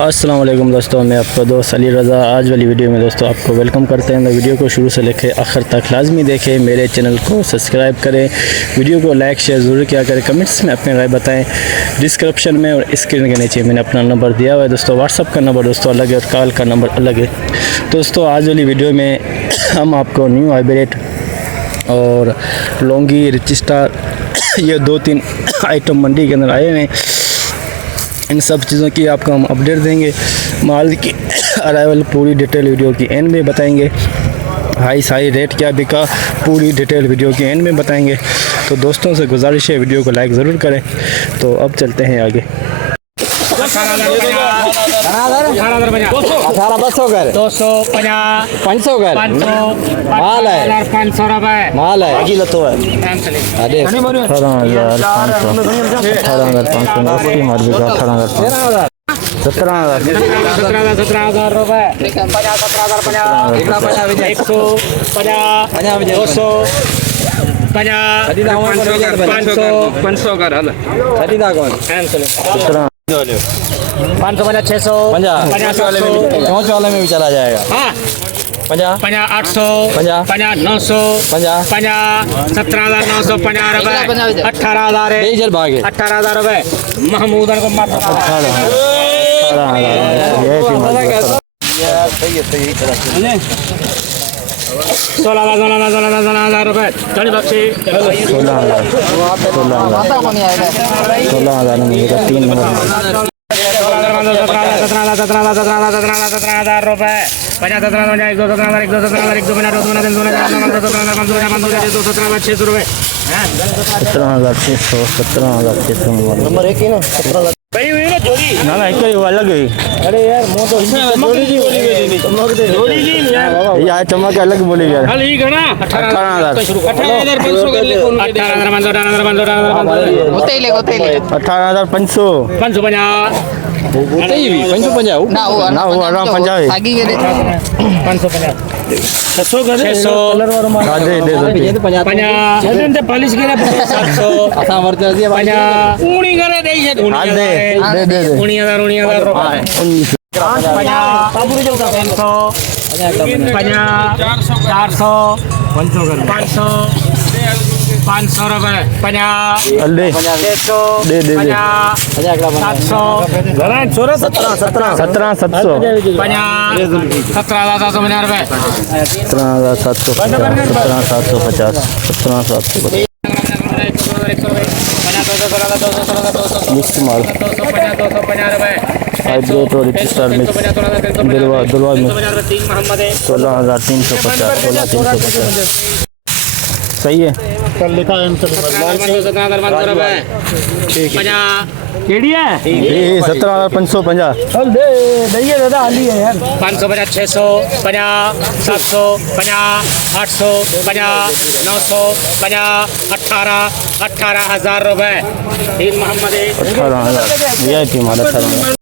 अस्सलाम वालेकुम दोस्तों, मैं आपका दोस्त अली रज़ा। आज वाली वीडियो में दोस्तों आपको वेलकम करते हैं। वीडियो को शुरू से लेकर आखिर तक लाजमी देखें, मेरे चैनल को सब्सक्राइब करें, वीडियो को लाइक शेयर ज़रूर किया करें, कमेंट्स में अपनी राय बताएं। डिस्क्रिप्शन में और स्क्रीन के नीचे मैंने अपना नंबर दिया हुआ है दोस्तों। व्हाट्सअप का नंबर दोस्तों अलग है और कॉल का नंबर अलग है दोस्तों। आज वाली वीडियो में हम आपको न्यू हाइब्रिड और लौंगी रजिस्टर ये 2-3 आइटम मंडी के अंदर आए हैं। इन सब चीज़ों की आपको हम अपडेट देंगे। माल की अराइवल पूरी डिटेल वीडियो की एंड में बताएंगे। हाई साई रेट क्या बिका पूरी डिटेल वीडियो की एंड में बताएंगे। तो दोस्तों से गुजारिश है वीडियो को लाइक ज़रूर करें। तो अब चलते हैं आगे। 1800 कर 250 500 कर 500 माल है 500 रुपए माल है अगली तो है अरे 18,500 मार बिका 18,500 17,000 17,000 रुपए 17,050 150 200 500 कर हल 550 600 पहुँच वाले में भी चला जाएगा। हाँ 50 800 50 900 50 17,950 रुपए 18,000 है डीजल भागे 18,000 रुपए महमूदन को मार 16,000 रुपए चली बख्शी 16,000 में 3 नंबर 17,000 रुपए 17,600 नंबर एक ही ना 17,000 ना ना एक अलग है। अरे यार मो तो यार चमक अलग बोली यार। 18,500 कर ले 18,500 550 ना वो आराम 50 है 600 कर 600 दे पालिश के 700 असा वर्त दिया 50 ऊणी करे दे दे 19,000 रुपए 500 रुपए 50 दे 700 17,700 17,750 रुपए 17,750 17,750 मिक्स माल 250 रुपए हाइब्रिड और रजिस्टर मिक्स दुलवा में 16,350 सही है। कल लिखा है 17,550 दे दादा हाली है यार 550 650 750 850 950 18,000 रुपए 3 मोहम्मद 18,000 ये थी हमारा 18,000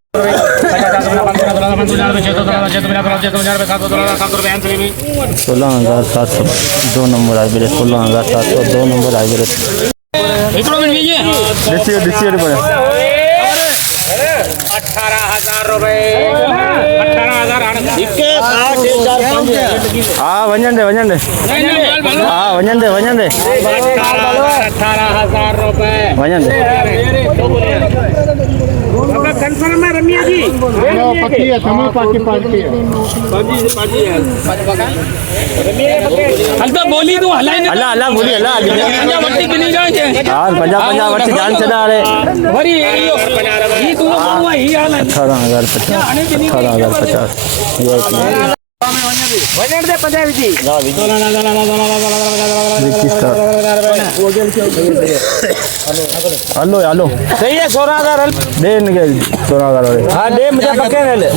16,700 2 number hybrid 16,700 2 number hybrid decide पर 18,000 रुपए 18,000 हाँ वजन दे हाँ वजन दे 18,000 रुपए वजन दे कंफर्म है रमिया जी पक्की है तमाम पार्टी है हल्का बोली तू हलाई अल्लाह अल्लाह बोली अल्लाह वट्टी बिनी जाए यार 50 वर्ष जान चला रहे वरी ये तू बोलवा ही हाल 18,050 18,050 वजन दे 50 जी हेलो सही है 16,000 दे निकल 16,000 हां दे मुझे पक्के ले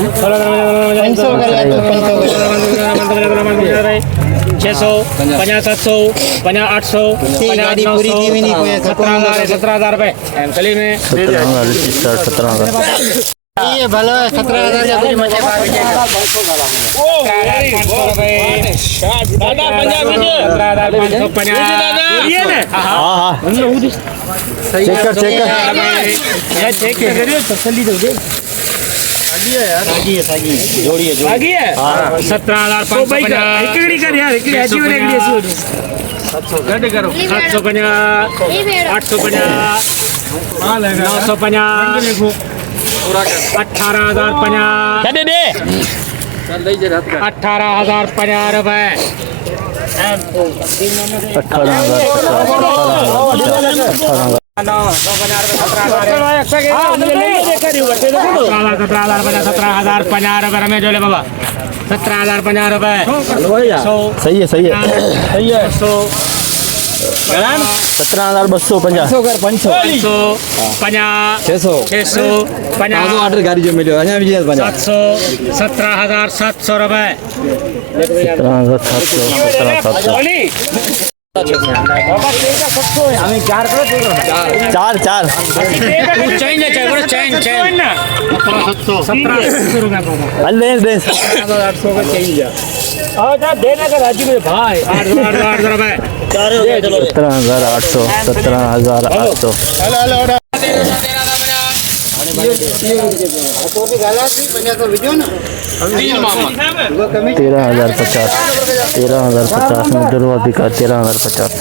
600 50 700 50 800 50 900 17,000 रुपए चली में 17,000 ये भलो है 17,000 का कुछ मजे बात दादा 17,550 ये ना हाँ चेक कर चेक करियो तसल्ली दो दे जोड़ी है आगे है 17,550 एकड़ी कर यार एकड़ी आजी वाली एकड़ी ऐसी 750 850 950 18,050 दे दे 18,050 रुपए 18,000 17,050 रुपए रमेश जोले बाबा 17,050 रुपए सही है 100 17,250 500 ऑर्डर गाड़ी जो मिलो अञा विजय 700 17,700 रुपए 17,700 चार चार चैन ना 17,700 रुपए लेंस 800 का चैन जा देना का राजू में भाई 8 रुपए 17,800 17,800 13,050 में डरवा बिका 13,050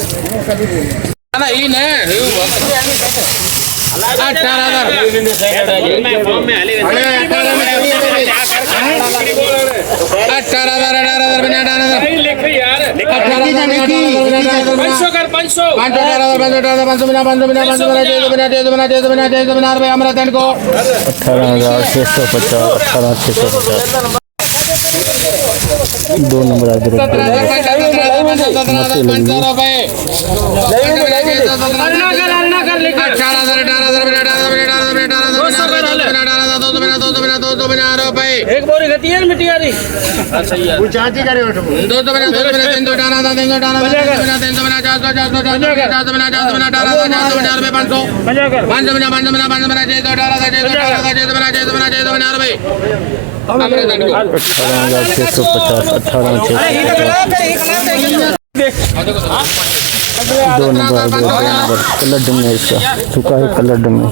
18,650 2 नंबर एक बोरी गति है मिट्टी वाली चाची करे उठो 2 नंबर कलर डम है इसका सूखा है कलर डम है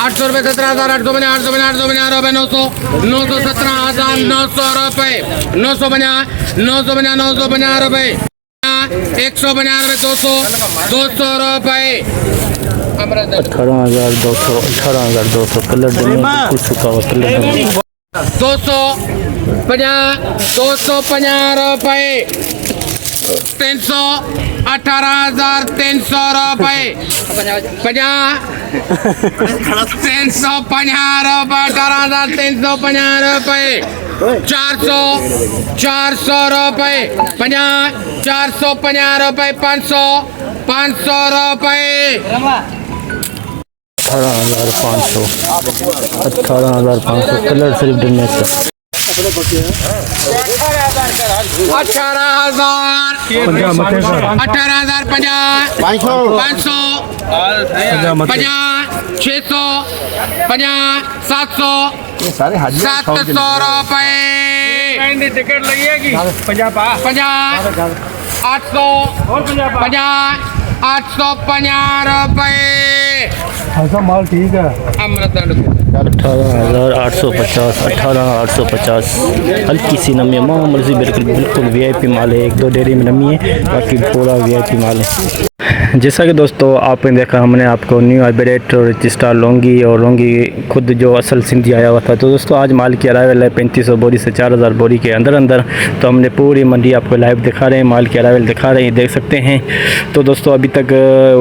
800 रुपए 950 रुपए 150 रुपए 200 रुपए 18,200 कलर डम है बिल्कुल सूखा हुआ कलर डम है 250 रुपए 300 18,300 रुपए 350 रुपए 18,350 रुपए 400 रुपए 450 रुपए 500 रुपए 18,500 कलर सिर्फ डम है इसका 18,050 500 600 700 700 रुपए टिकट लगेगी 50 800 850 रुपए माल ठीक है 18,850 हल्की सी नमी है मामूली सी बिल्कुल VIP माल है 1-2 डेरी में नमी है बाकी पूरा VIP माल है। जैसा कि दोस्तों आपने देखा हमने आपको न्यू हाइब्रिड और रजिस्टर लौंगी और लौंगी खुद जो असल सिंधी आया हुआ था। तो दोस्तों आज माल की अराइवल है 3500 बोरी से 4000 बोरी के अंदर। तो हमने पूरी मंडी आपको लाइव दिखा रहे हैं, माल की अराइवल दिखा रहे हैं, देख सकते हैं। तो दोस्तों अभी तक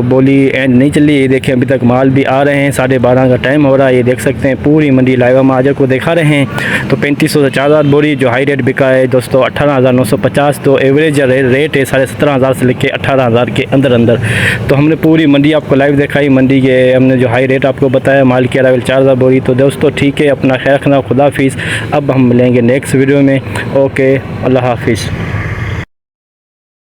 बोली एंड नहीं चली, ये देखें अभी तक माल भी आ रहे हैं, 12:30 का टाइम हो रहा है। ये देख सकते हैं पूरी मंडी लाइव हम आज को दिखा रहे हैं। तो 3500 से 4000 बोरी जो हाई रेट बिका है दोस्तों 18,950। तो एवरेज रेट है 17,500 से लेकर 18,000 के अंदर। तो हमने पूरी मंडी आपको लाइव दिखाई, मंडी के हमने जो हाई रेट आपको बताया, माल की अराइवल 4000 बोरी। तो दोस्तों ठीक है, अपना ख्याल रखना, खुदा हाफिज़। अब हम मिलेंगे नेक्स्ट वीडियो में। ओके, अल्लाह हाफिज़।